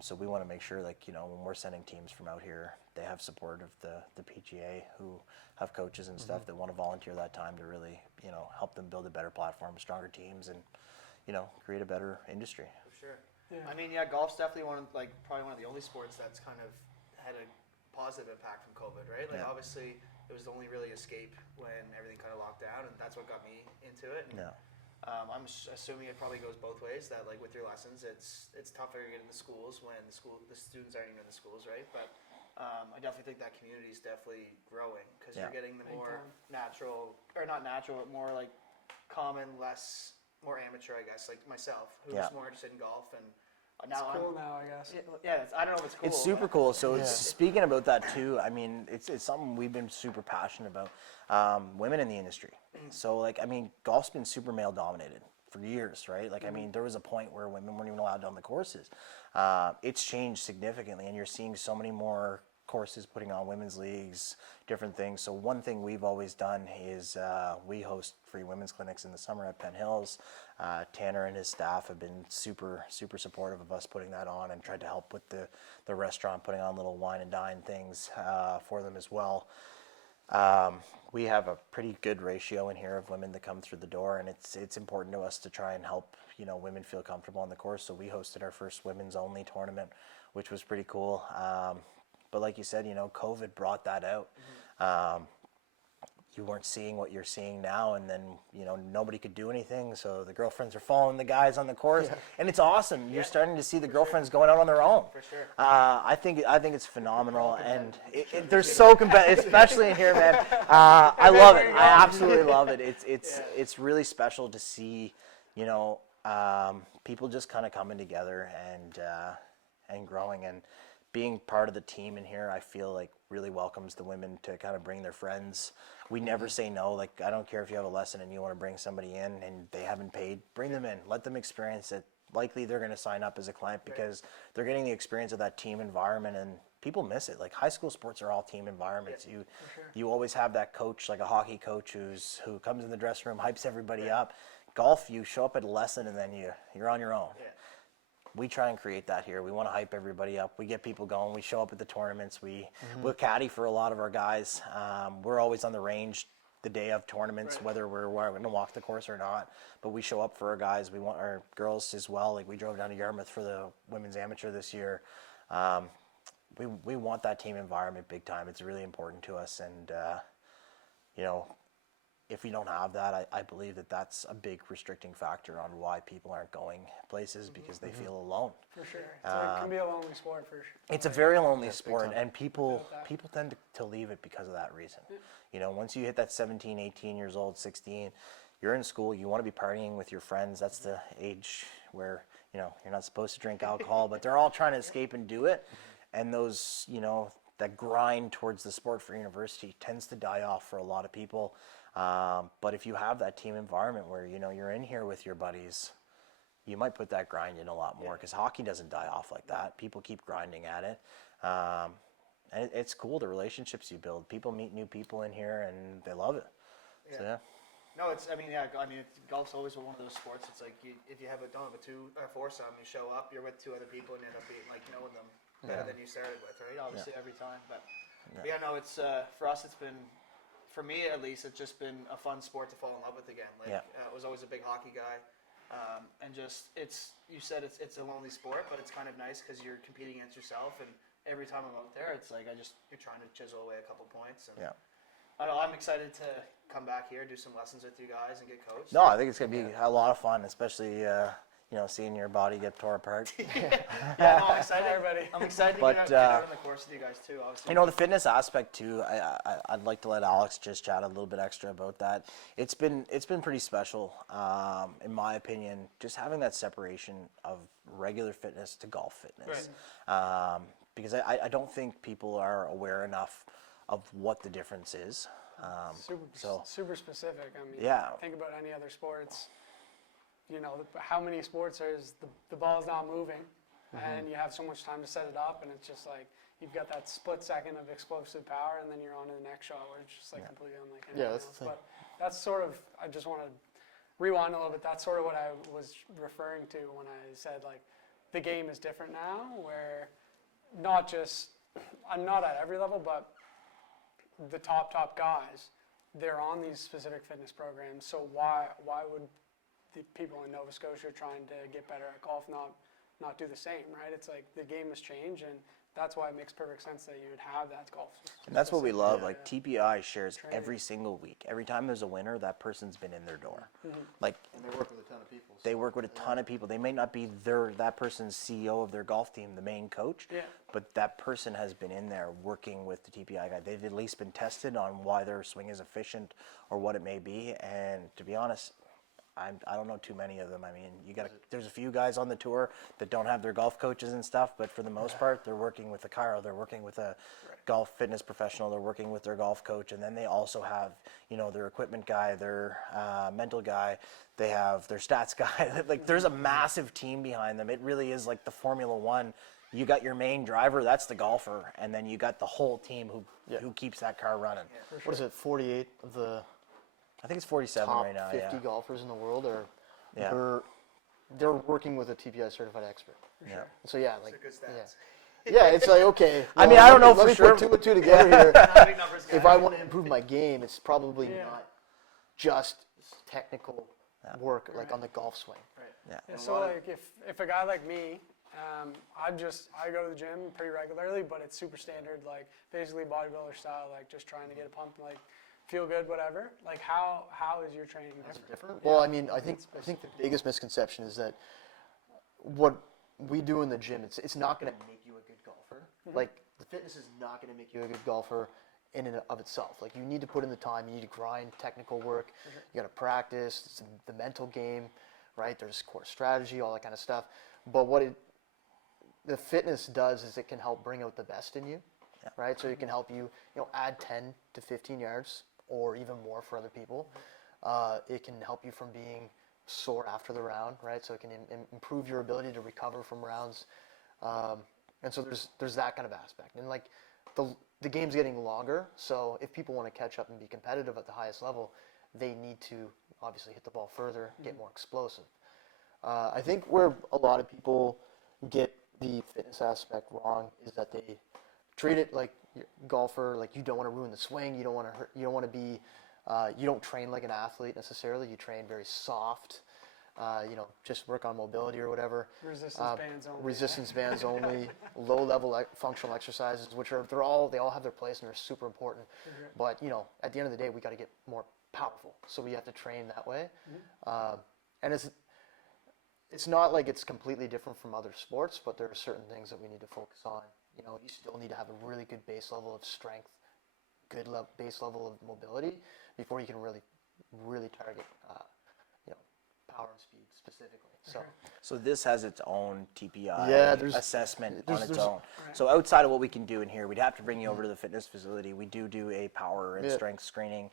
So we want to make sure, like, you know, when we're sending teams from out here, they have support of the PGA, who have coaches and stuff that want to volunteer that time to really, you know, help them build a better platform, stronger teams, and, you know, create a better industry. For sure. Yeah. I mean, yeah, golf's definitely probably one of the only sports that's kind of had a positive impact from COVID, right? Like, obviously, it was the only really escape when everything kind of locked down, and that's what got me into it. And, I'm assuming it probably goes both ways. That, like, with your lessons, it's tougher to get into schools when the students aren't even in the schools, right? But I definitely think that community is definitely growing because you're getting the more natural, or not natural, but more like common, more amateur, I guess, like myself, who's more interested in golf. And now It's cool now, I guess. I don't know if it's cool. It's super cool. So speaking about that too, I mean, it's something we've been super passionate about. Women in the industry. So, like, I mean, golf's been super male dominated for years, right? Like, I mean, there was a point where women weren't even allowed on the courses. It's changed significantly, and you're seeing so many more courses putting on women's leagues, different things. So one thing we've always done is we host free women's clinics in the summer at Penn Hills. Tanner and his staff have been super supportive of us putting that on, and tried to help with the restaurant putting on little wine and dine things for them as well. We have a pretty good ratio in here of women that come through the door, and it's important to us to try and help, you know, women feel comfortable on the course. So we hosted our first women's only tournament, which was pretty cool. But like you said, you know, COVID brought that out. You weren't seeing what you're seeing now, and then, you know, nobody could do anything, so the girlfriends are following the guys on the course, and it's awesome. You're starting to see the girlfriends going out on their own. For sure. I think it's phenomenal, and they're so competitive, especially in here, man. I love it. I absolutely love it. It's really special to see, you know, people just kind of coming together and growing, and being part of the team in here, I feel like really welcomes the women to kind of bring their friends. We never say no. Like, I don't care if you have a lesson and you want to bring somebody in and they haven't paid, bring them in, let them experience it. Likely they're going to sign up as a client because they're getting the experience of that team environment, and people miss it. Like, high school sports are all team environments. You always have that coach, like a hockey coach who comes in the dressing room, hypes everybody up. Golf, you show up at a lesson and then you're on your own. We try and create that here. We want to hype everybody up. We get people going. We show up at the tournaments. We'll caddy for a lot of our guys. We're always on the range the day of tournaments, whether we're going to walk the course or not. But we show up for our guys. We want our girls as well. Like, we drove down to Yarmouth for the women's amateur this year. We want that team environment big time. It's really important to us. And, you know, if you don't have that, I believe that's a big restricting factor on why people aren't going places, because they feel alone. For sure. It can be a lonely sport, for sure. It's a very lonely sport, and people tend to leave it because of that reason. You know, once you hit that 17, 18 years old, 16, you're in school, you want to be partying with your friends. That's the age where, you know, you're not supposed to drink alcohol, but they're all trying to escape and do it. And those, you know, that grind towards the sport for university tends to die off for a lot of people. But if you have that team environment where, you know, you're in here with your buddies, you might put that grind in a lot more, because hockey doesn't die off like that. People keep grinding at it. And it's cool, the relationships you build. People meet new people in here and they love it. So, No, golf's always one of those sports. It's like, if you don't have a two or foursome, you show up, you're with two other people, and you end up being, like, knowing them better than you started with, right? Obviously, every time. But it's for us, it's been, for me at least, it's just been a fun sport to fall in love with again. Like, I was always a big hockey guy, and just you said it's a lonely sport, but it's kind of nice because you're competing against yourself, and every time I'm out there, it's like you're trying to chisel away a couple points. And I don't know, I'm excited to come back here, do some lessons with you guys, and get coached. No, I think it's gonna be a lot of fun, especially seeing your body get tore apart. Yeah, no, I'm excited. Everybody. I'm excited to But, get out on the course with you guys too. Obviously, The fitness aspect too. I'd like to let Alex just chat a little bit extra about that. It's been pretty special, in my opinion, just having that separation of regular fitness to golf fitness, because I don't think people are aware enough of what the difference is. Super specific. I mean, Yeah. think about any other sports. How many sports is the ball's not moving, and you have so much time to set it up, and it's just like you've got that split second of explosive power, and then you're on to the next shot where it's just like completely unlike anything that's the else. thing. But that's sort of, I just want to rewind a little bit. That's sort of what I was referring to when I said like the game is different now, where not at every level, but the top guys, they're on these specific fitness programs. So why would the people in Nova Scotia trying to get better at golf not do the same, right? It's like the game has changed, and that's why it makes perfect sense that you would have that golf. And that's what we love. Like TPI shares every single week. Every time there's a winner, that person's been in their door. Like, And they work with a ton of people. they work with a ton of people. They may not be that person's CEO of their golf team, the main coach, but that person has been in there working with the TPI guy. They've at least been tested on why their swing is efficient or what it may be. And to be honest, I don't know too many of them. I mean, there's a few guys on the tour that don't have their golf coaches and stuff, but for the most part, they're working with a chiro, they're working with a golf fitness professional, they're working with their golf coach, and then they also have, their equipment guy, their mental guy, they have their stats guy. Like, there's a massive team behind them. It really is like the Formula One. You got your main driver, that's the golfer, and then you got the whole team who keeps that car running. What is it? 48 of the I think it's 47 top right now. 50 golfers in the world are Yeah. they're working with a TPI certified expert. Yeah. So like good stats. yeah, it's like okay. I mean, well, I don't know let for me sure. put two and two together here. Not a big numbers guy. If I want to improve my game, it's probably not just technical work like on the golf swing. Yeah, so like if a guy like me, I go to the gym pretty regularly, but it's super standard, like basically bodybuilder style, like just trying to get a pump, like feel good, whatever. Like how is your training different? Well, I mean, I think the biggest misconception is that what we do in the gym, it's not going to make you a good golfer. Like the fitness is not going to make you a good golfer in and of itself. Like you need to put in the time, you need to grind technical work, you got to practice, it's the mental game, right? There's core strategy, all that kind of stuff. But the fitness does is it can help bring out the best in you, right? So it can help you, add 10 to 15 yards or even more for other people. It can help you from being sore after the round, right? So it can improve your ability to recover from rounds. And so there's that kind of aspect. And like the game's getting longer, so if people want to catch up and be competitive at the highest level, they need to obviously hit the ball further, get more explosive. I think where a lot of people get the fitness aspect wrong is that they treat it like golfer, like you don't want to ruin the swing, you don't want to hurt, you don't want to be, you don't train like an athlete necessarily. You train very soft, just work on mobility or whatever. Resistance bands only. Low level functional exercises, which they all have their place and they're super important. But at the end of the day, we got to get more powerful, so we have to train that way. And it's not like it's completely different from other sports, but there are certain things that we need to focus on. You still need to have a really good base level of strength, good base level of mobility before you can really target, power and speed specifically. So this has its own TPI assessment on its own. So outside of what we can do in here, we'd have to bring you over to the fitness facility. We do a power and strength screening.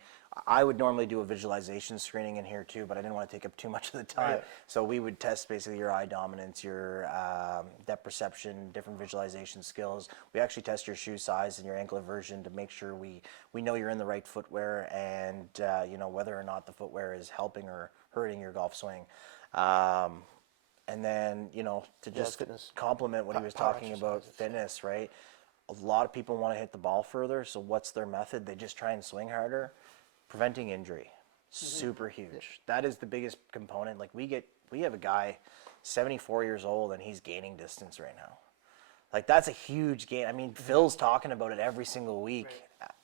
I would normally do a visualization screening in here too, but I didn't want to take up too much of the time. So we would test basically your eye dominance, your depth perception, different visualization skills. We actually test your shoe size and your ankle aversion to make sure we know you're in the right footwear and whether or not the footwear is helping or hurting your golf swing. And then, to just complement what he was talking about, fitness, right? A lot of people want to hit the ball further, so what's their method? They just try and swing harder. Preventing injury, super huge. That is the biggest component. Like we have a guy, 74 years old, and he's gaining distance right now. Like that's a huge gain. I mean, Phil's talking about it every single week.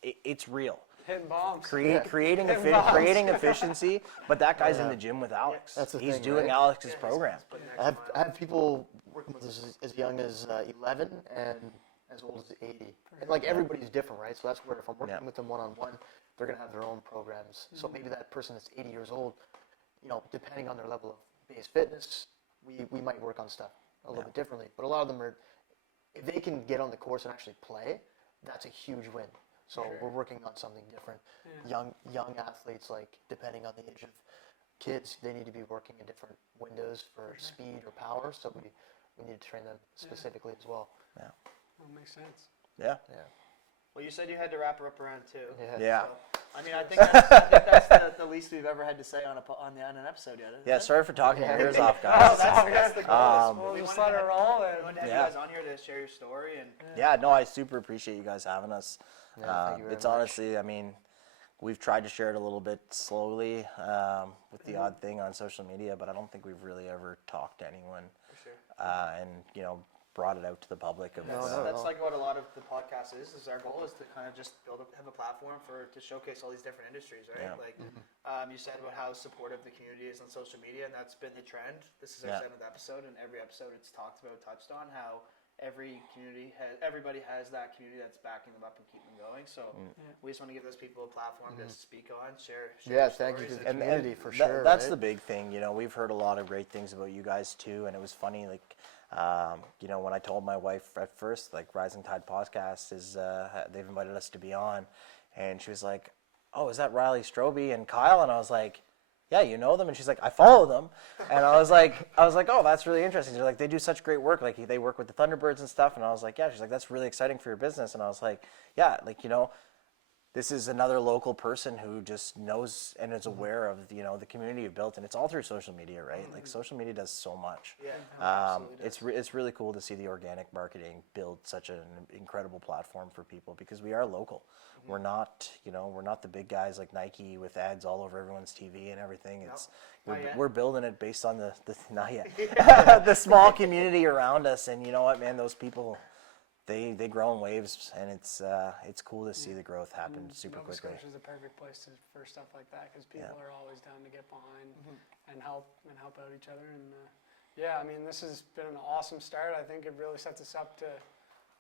It's real. Hitting bombs. creating Hitting bombs. creating efficiency. But that guy's in the gym with Alex. That's the He's thing, doing right? Alex's program. I have people working with us as young as 11 and as old as 80. And like everybody's different, right? So that's where if I'm working with them one-on-one, they're going to have their own programs. So maybe that person that's 80 years old, you know, depending on their level of base fitness, we might work on stuff a little bit differently. But a lot of them are, if they can get on the course and actually play, that's a huge win. So we're working on something different. Young athletes, like depending on the age of kids, they need to be working in different windows for speed or power. So we need to train them specifically as well. Yeah. That makes sense. Yeah. Well, you said you had to wrap her up around 2. Yeah. So, I mean, I think that's the least we've ever had to say on an episode yet. Isn't it? Sorry for talking your ears off, Oh, guys. that's the goal. We'll We just wanted let to it roll. We wanted to have you guys on here to share your story and. Yeah, no, I super appreciate you guys having us. Thank you very It's much. honestly, I mean, we've tried to share it a little bit slowly with the odd thing on social media, but I don't think we've really ever talked to anyone For sure. and, you know, brought it out to the public. Of, That's like what a lot of the podcast is our goal is to kind of just have a platform to showcase all these different industries, right? Yeah. Like you said about how supportive the community is on social media, and that's been the trend. This is our 7th episode, and every episode it's talked about, touched on how everybody has that community that's backing them up and keeping them going. So we just want to give those people a platform to speak on, share Yeah, their thank you to stories the community for sure. That's right? the big thing. You know, we've heard a lot of great things about you guys too, and it was funny. Like, you know, when I told my wife at first, like, Rising Tide podcast is they've invited us to be on, and she was like, "Oh, is that Riley Strobe and Kyle?" And I was like, "Yeah, you know them?" And she's like, "I follow them." And I was like, "Oh, that's really interesting." They're like, "They do such great work. Like, they work with the Thunderbirds and stuff." And I was like, "Yeah." She's like, "That's really exciting for your business." And I was like, "Yeah, like, you know, this is another local person who just knows and is aware of, you know, the community you've built, and it's all through social media, right? Like, social media does so much. Yeah, absolutely does. It's really cool to see the organic marketing build such an incredible platform for people because we are local. We're not, you know, we're not the big guys like Nike with ads all over everyone's TV and everything. It's we're building it based on the not yet the small community around us, and you know what, man, those people. They grow in waves, and it's cool to see the growth happen super Nova quickly. Scotia is a perfect place for stuff like that because people are always down to get behind and help out each other. And yeah, I mean, this has been an awesome start. I think it really sets us up to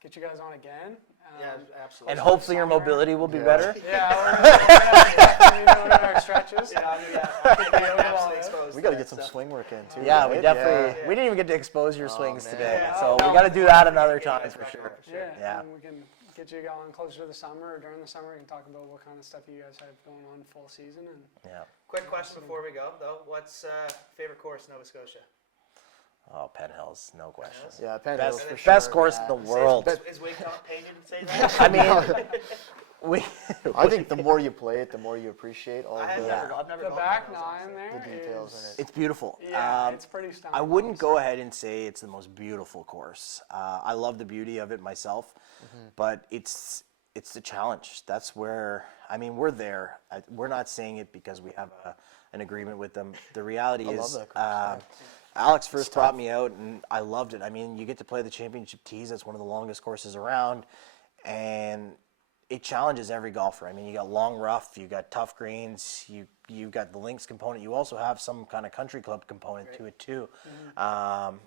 get you guys on again. Yeah, absolutely. And hopefully your mobility will be better. Yeah, we're going to our stretches. Yeah, I mean, I'm gonna be absolutely exposed. We got to to get that some stuff. swing work in too. Yeah, right? we definitely we didn't even get to expose your swings man. today, Yeah. so Oh, we got to do that another Yeah, time for back sure. on for sure. Yeah, Yeah. and we can get you going closer to the summer or during the summer. We can talk about what kind of stuff you guys have going on full season. And Yeah. Quick question before we go, though. What's favorite course in Nova Scotia? Oh, Penn Hills, no question. Yeah, Penn Best Hills for sure. best course in the yeah. world. Is Wake Top painted to say that? I mean, we. I think the more you play it, the more you appreciate all I've the never the gone back to Penn Hills, nine honestly. there details is- in it. It's beautiful. Yeah, it's pretty stunning. I wouldn't go ahead and say it's the most beautiful course. I love the beauty of it myself, but it's the challenge. That's where, I mean, we're there. We're not saying it because we have an agreement with them. The reality love is, that course, Alex first brought me out, and I loved it. I mean, you get to play the championship tees. That's one of the longest courses around, and it challenges every golfer. I mean, you got long rough, you got tough greens, you got the links component. You also have some kind of country club component to it too, and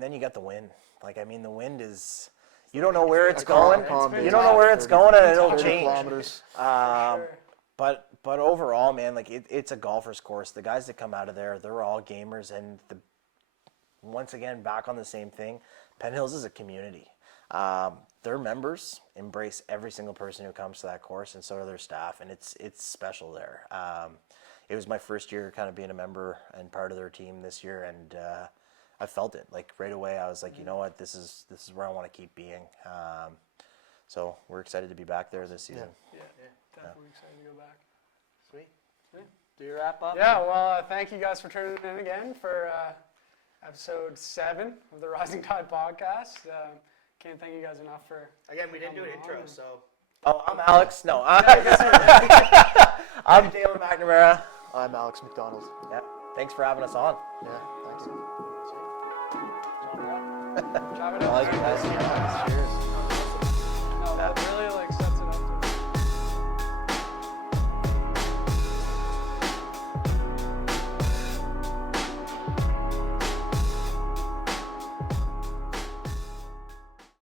then you got the wind. Like, I mean, the wind is. You don't know where it's going. You don't know where it's going, and it'll 30 change. kilometers. Sure. But overall, man, like it's a golfer's course. The guys that come out of there, they're all gamers, and once again, back on the same thing. Penn Hills is a community. Their members embrace every single person who comes to that course, and so do their staff, and it's special there. It was my first year kind of being a member and part of their team this year, and I felt it like right away. I was like, you know what, this is where I want to keep being. So we're excited to be back there this season. Yeah, definitely excited to go back. Sweet. Yeah. Do your wrap up? Yeah, well, thank you guys for tuning in again for episode 7 of the Rising Tide podcast. Can't thank you guys enough for. Again, we didn't do an coming intro, on. so. Oh, I'm Alex. No, I'm Daylan McNamara. I'm Alex MacDonald. Yeah, thanks for having us on. Yeah, thanks. Chop it up. I like you guys. Cheers.